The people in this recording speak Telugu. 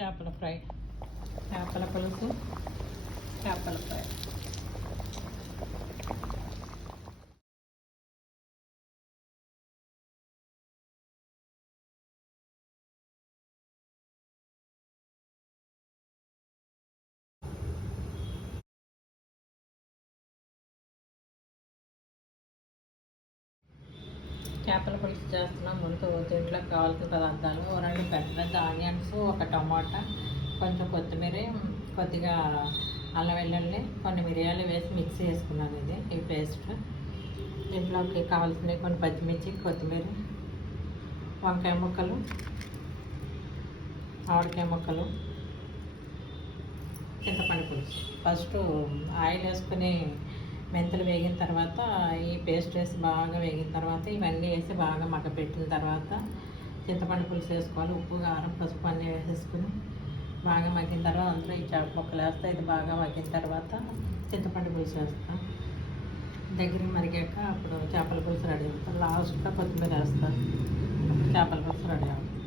చేపల ఫ్రై. చేపల పులుసు చేపల ఫ్రై. చేపల పులుసు చేస్తున్నాం. ముందు దీంట్లో కావాల్సిన పదార్థాలు రెండు పెద్ద పెద్ద ఆనియన్స్ ఒక టమాటా కొంచెం కొత్తిమీర కొద్దిగా అల్లం వెల్లుల్లి కొన్ని మిరియాలు వేసి మిక్స్ చేసుకున్నాను ఇది ఈ పేస్ట్. దీంట్లోకి కావాల్సినవి కొన్ని పచ్చిమిర్చి కొత్తిమీర వంకాయ ముక్కలు ఆవకాయ ముక్కలు చింతపండు పులుసు. ఫస్ట్ ఆయిల్ వేసుకుని మెంతులు వేగిన తర్వాత ఈ పేస్ట్ వేసి బాగా వేగిన తర్వాత ఇవన్నీ వేసి బాగా మగ్గపెట్టిన తర్వాత చింతపండు పులుసు వేసుకోవాలి. ఉప్పు కారం పసుపు అన్నీ వేసేసుకుని బాగా మగ్గిన తర్వాత అందులో ఈ చేప ముక్కలు వేస్తే ఇది బాగా మగ్గిన తర్వాత చింతపండు పులుసు వేస్తాం దగ్గర మరిగాక అప్పుడు చేపల పులుసు రెడీ అవుతుంది. లాస్ట్గా కొత్తిమీర వేస్తాను. అప్పుడు చేపల పులుసు రెడీ అవుతుంది.